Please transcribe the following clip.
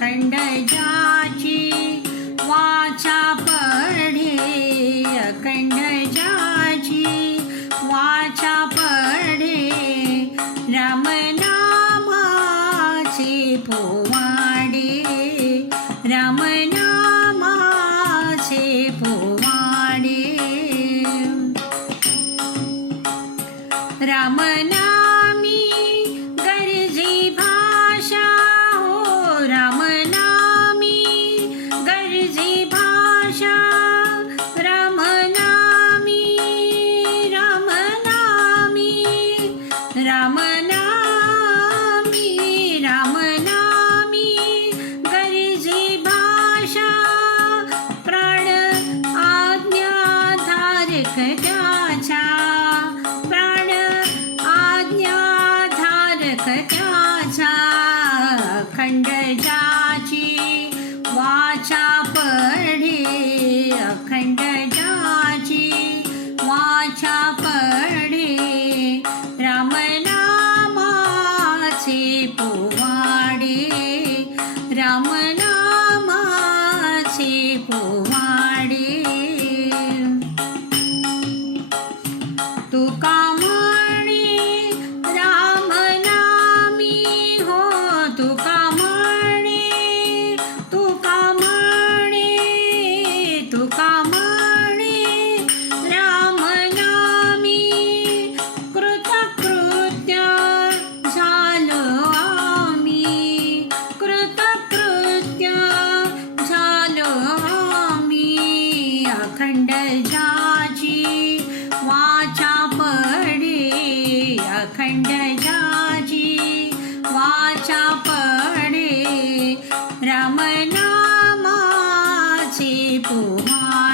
अखंड जाची वाचा पडे अखंड जाची वाचा पडे रामनामाचे पोवाडे रामनामाचे पोवाडे रामना आज्ञाधारक अखंडजाची वाचा पडे अखंडजाची वाचा पडे रामनामाचे पोवाडे. रामनामाचे पोवाडे अखंडजाची वाचा पडे अखंडजाची वाचा पडे रमनामाचे पुमा